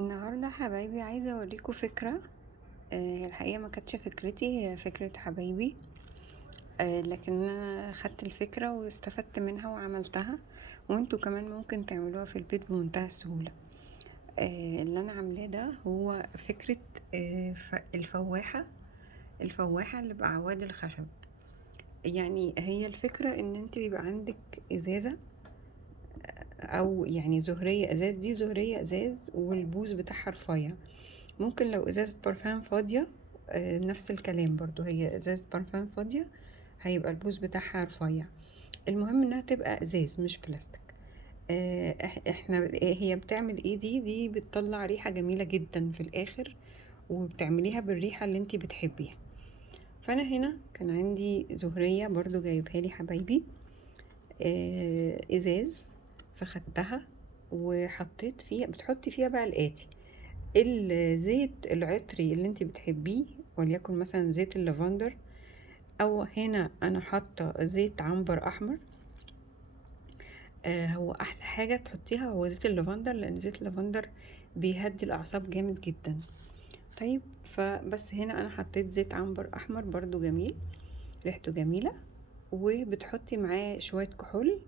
النهاردة حبايبي عايزة اوريكم فكرة. هي الحقيقة ما كانتش فكرتي، هي فكرة حبايبي. لكن انا خدت الفكرة واستفدت منها وعملتها، وانتوا كمان ممكن تعملوها في البيت بمنتهى السهولة. اللي انا عاملاه ده هو فكرة الفواحة اللي بعواد الخشب. يعني هي الفكرة ان انت يبقى عندك ازازة، او يعني زهرية ازاز، دي زهرية ازاز والبوز بتاعها رفيع. ممكن لو ازازة برفان فاضية، نفس الكلام برضو، هي ازازة برفان فاضية هيبقى البوز بتاعها رفيع. المهم انها تبقى ازاز مش بلاستيك. احنا هي بتعمل ايه؟ دي بتطلع ريحة جميلة جدا في الاخر، وبتعمليها بالريحة اللي انتي بتحبيها. فانا هنا كان عندي زهرية برضو جايبها لي حبايبي، ازاز، فخدتها وحطيت فيها، بتحطي فيها بقى الاتي: الزيت العطري اللي انت بتحبيه، وليكن مثلا زيت اللافندر، او هنا انا حاطه زيت عنبر احمر. هو احلى حاجه تحطيها هو زيت اللافندر، لان زيت اللافندر بيهدي الاعصاب جامد جدا. طيب، فبس هنا انا حطيت زيت عنبر احمر برضو جميل، ريحته جميله. وبتحطي معاه شويه كحول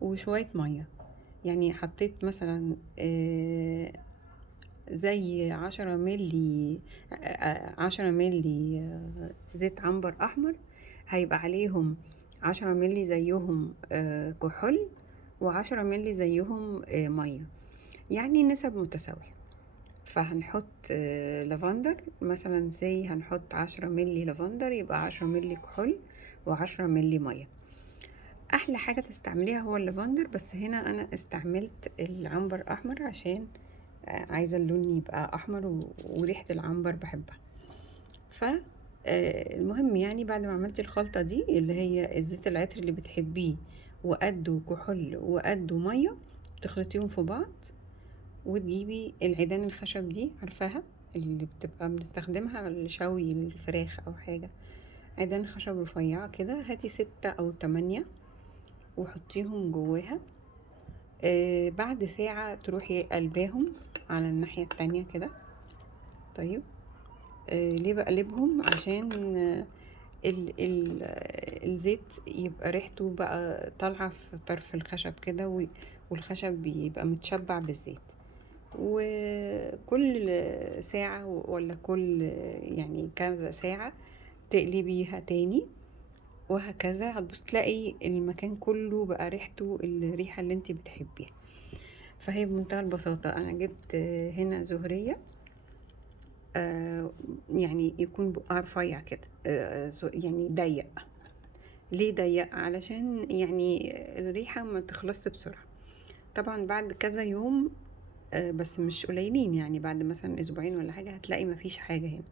وشويه ميه. يعني حطيت مثلا زي 10 ملي، 10 ملي زيت عنبر احمر، هيبقى عليهم 10 ملي زيهم كحول، و10 ملي زيهم مية، يعني نسب متساوية. فهنحط لافندر مثلا، زي هنحط 10 ملي لافندر يبقى 10 ملي كحول و10 ملي مية. احلى حاجة تستعمليها هو اللافندر، بس هنا انا استعملت العنبر احمر عشان عايزة اللون يبقى احمر وريحة العنبر بحبها. ف المهم يعني بعد ما عملتي الخلطة دي اللي هي الزيت العطر اللي بتحبيه وقده كحول وقده مية، تخلطيهم في بعض، وتجيبي العيدان الخشب دي، عارفاها اللي بتبقى بنستخدمها لشوي الفراخ او حاجة، عيدان خشب رفيعة كده، هاتي 6 أو 8 وحطيهم جواها. بعد ساعة تروحي قلباهم على الناحية التانية كده. طيب، ليه بقلبهم؟ عشان الزيت يبقى ريحته بقى طالعة في طرف الخشب كده، والخشب بيبقى متشبع بالزيت. وكل ساعة ولا كل يعني كذا ساعة تقلبيها تاني، وهكذا هتبص تلاقي المكان كله بقى ريحته الريحة اللي انتي بتحبيها. فهي بمنتهى البساطة انا جبت هنا زهرية، يعني يكون بقها رفيع كده، يعني ضيق. ليه ضيق؟ علشان يعني الريحة ما تخلصش بسرعة. طبعا بعد كذا يوم، بس مش قليلين، يعني بعد مثلا اسبوعين ولا حاجة هتلاقي مفيش حاجة هنا،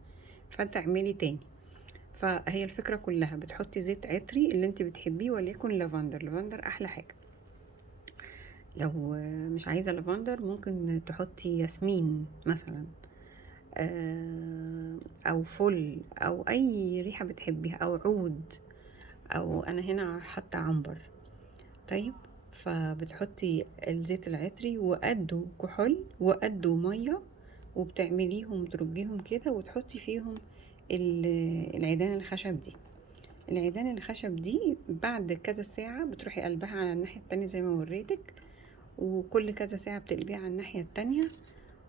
فانت اعملي تاني. فهي الفكرة كلها بتحطي زيت عطري اللي انت بتحبيه، وليكن لافندر احلى حاجة. لو مش عايزة لافندر ممكن تحطي ياسمين مثلا، او فل، او اي ريحة بتحبيها، او عود، او انا هنا حاطة عنبر. طيب، فبتحطي الزيت العطري وقده كحول وقده مية، وبتعمليهم ترجيهم كده، وتحطي فيهم العيدان الخشب دي. العيدان الخشب دي بعد كذا ساعة بتروحي قلبها على الناحية التانية زي ما وريتك، وكل كذا ساعة بتقلبيها على الناحية التانية،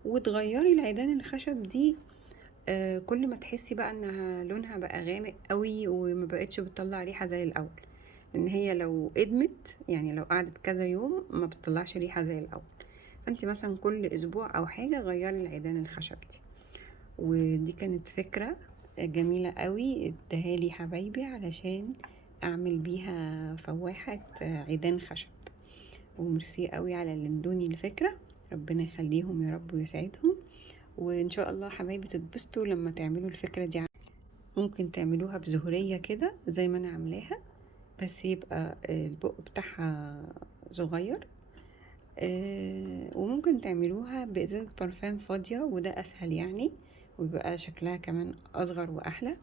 وتغيري العيدان الخشب دي. كل ما تحسي بقى انها لونها بقى غامق قوي وما بقتش بتطلع ريحة زي الاول، لان هي لو ادمت، يعني لو قعدت كذا يوم ما بتطلعش ريحة زي الاول. فانت مثلا كل اسبوع او حاجة غيري العيدان الخشب دي. ودي كانت فكرة جميلة قوي ادهالي حبايبي علشان اعمل بيها فواحة عيدان خشب. وميرسي قوي على اللي ادوني الفكرة، ربنا يخليهم يا رب ويسعدهم. وان شاء الله حبايبي تتبسطوا لما تعملوا الفكرة دي. ممكن تعملوها بزهرية كده زي ما انا عاملاها، بس يبقى البق بتاعها صغير. وممكن تعملوها بإزازة برفان فاضية، وده أسهل يعني، ويبقى شكلها كمان أصغر وأحلى.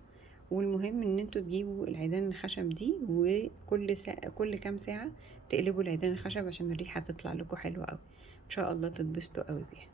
والمهم ان انتوا تجيبوا العيدان الخشب دي، وكل كل كام ساعة تقلبوا العيدان الخشب عشان الريحة تطلع لكم حلوة قوي. ان شاء الله تتبسطوا قوي بيها.